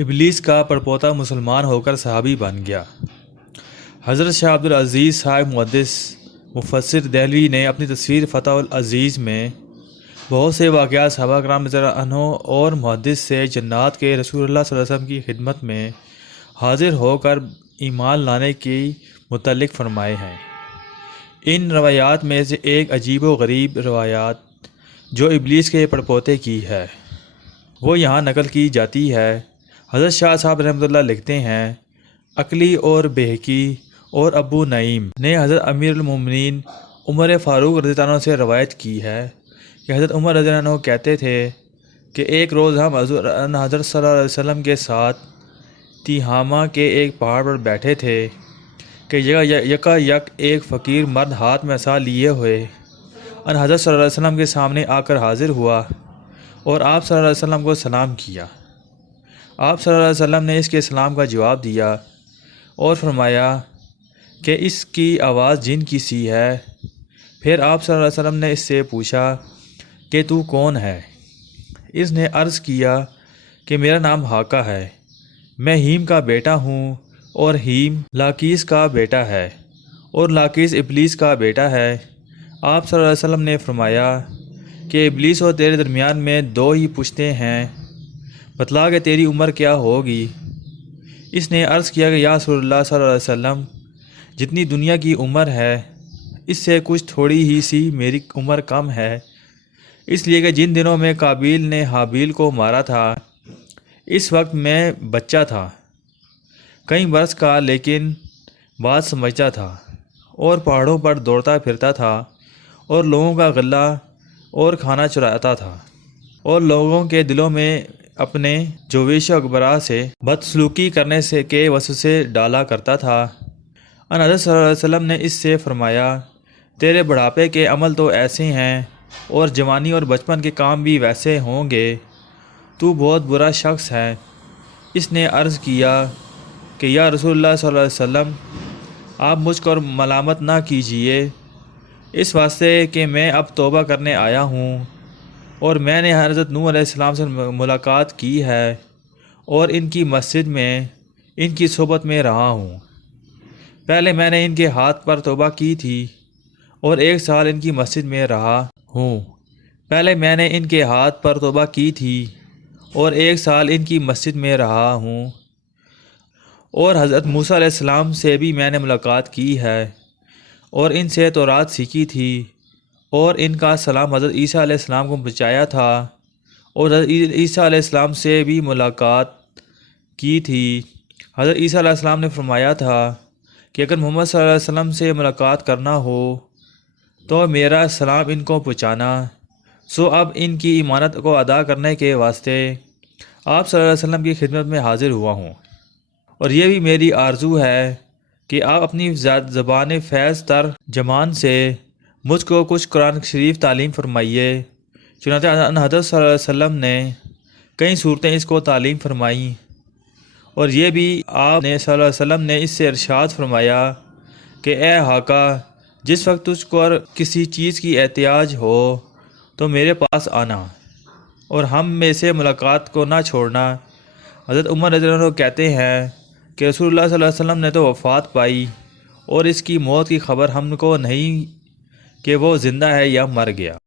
ابلیس کا پڑپوتا مسلمان ہو کر صحابی بن گیا۔ حضرت شاہ عبدالعزیز صاحب محدث مفسر دہلوی نے اپنی تصویر فتح العزیز میں بہت سے واقعات صحابہ کرام رضی اللہ عنہم اور محدث سے جنات کے رسول اللہ صلی اللہ علیہ وسلم کی خدمت میں حاضر ہو کر ایمان لانے کی متعلق فرمائے ہیں۔ ان روایات میں سے ایک عجیب و غریب روایات جو ابلیس کے پڑپوتے کی ہے وہ یہاں نقل کی جاتی ہے۔ حضرت شاہ صاحب رحمۃ اللہ لکھتے ہیں، عقلی اور بہقی اور ابو نعیم نے حضرت امیر المومنین عمر فاروق رضی اللہ عنہ سے روایت کی ہے کہ حضرت عمر رضی اللہ عنہ کہتے تھے کہ ایک روز ہم حضرت صلی اللہ علیہ وسلم کے ساتھ تیہامہ کے ایک پہاڑ پر بیٹھے تھے کہ یکا یک ایک فقیر مرد ہاتھ میں عصا لیے ہوئے حضرت صلی اللہ علیہ وسلم کے سامنے آ کر حاضر ہوا اور آپ صلی اللہ علیہ وسلم کو سلام کیا۔ آپ صلی اللہ علیہ وسلم نے اس کے سلام کا جواب دیا اور فرمایا کہ اس کی آواز جن کی سی ہے۔ پھر آپ صلی اللہ علیہ وسلم نے اس سے پوچھا کہ تو کون ہے؟ اس نے عرض کیا کہ میرا نام حاقہ ہے، میں ہیم کا بیٹا ہوں اور ہیم لاقیس کا بیٹا ہے اور لاقیس ابلیس کا بیٹا ہے۔ آپ صلی اللہ علیہ وسلم نے فرمایا کہ ابلیس اور تیرے درمیان میں دو ہی پشتیں ہیں، بتلا کہ تیری عمر کیا ہوگی؟ اس نے عرض کیا کہ یا رسول اللہ صلی اللہ علیہ وسلم، جتنی دنیا کی عمر ہے اس سے کچھ تھوڑی ہی سی میری عمر کم ہے، اس لیے کہ جن دنوں میں قابیل نے حابیل کو مارا تھا اس وقت میں بچہ تھا، کئی برس کا، لیکن بات سمجھتا تھا اور پہاڑوں پر دوڑتا پھرتا تھا اور لوگوں کا غلہ اور کھانا چراتا تھا اور لوگوں کے دلوں میں اپنے جویش و اکبرا سے بدسلوکی کرنے سے کے وسوسے ڈالا کرتا تھا۔ حضرت صلی اللہ علیہ وسلم نے اس سے فرمایا تیرے بڑھاپے کے عمل تو ایسے ہیں اور جوانی اور بچپن کے کام بھی ویسے ہوں گے، تو بہت برا شخص ہے۔ اس نے عرض کیا کہ یا رسول اللہ صلی اللہ علیہ وسلم، آپ مجھ کو ملامت نہ کیجیے، اس واسطے کہ میں اب توبہ کرنے آیا ہوں اور میں نے حضرت نوح علیہ السلام سے ملاقات کی ہے اور ان کی مسجد میں ان کی صحبت میں رہا ہوں۔ پہلے میں نے ان کے ہاتھ پر توبہ کی تھی اور 1 سال ان کی مسجد میں رہا ہوں۔ پہلے میں نے ان کے ہاتھ پر توبہ کی تھی اور 1 سال ان کی مسجد میں رہا ہوں، اور حضرت موسیٰ علیہ السلام سے بھی میں نے ملاقات کی ہے اور ان سے تورات سیکھی تھی اور ان کا سلام حضرت عیسیٰ علیہ السلام کو پہنچایا تھا اور حضرت عیسیٰ علیہ السلام سے بھی ملاقات کی تھی۔ حضرت عیسیٰ علیہ السلام نے فرمایا تھا کہ اگر محمد صلی اللہ علیہ وسلم سے ملاقات کرنا ہو تو میرا سلام ان کو پہنچانا۔ سو اب ان کی امانت کو ادا کرنے کے واسطے آپ صلی اللہ علیہ وسلم کی خدمت میں حاضر ہوا ہوں، اور یہ بھی میری آرزو ہے کہ آپ اپنی زبان فیض تر زبان سے مجھ کو کچھ قرآن شریف تعلیم فرمائیے۔ چنانچہ حضرت صلی اللہ علیہ وسلم نے کئی صورتیں اس کو تعلیم فرمائیں، اور یہ بھی آپ نے صلی اللہ علیہ وسلم نے اس سے ارشاد فرمایا کہ اے حاقہ، جس وقت تجھ کو کسی چیز کی احتیاج ہو تو میرے پاس آنا اور ہم میں سے ملاقات کو نہ چھوڑنا۔ حضرت عمر رضی اللہ عنہ کہتے ہیں کہ رسول اللہ صلی اللہ علیہ وسلم نے تو وفات پائی اور اس کی موت کی خبر ہم کو نہیں کہ وہ زندہ ہے یا مر گیا۔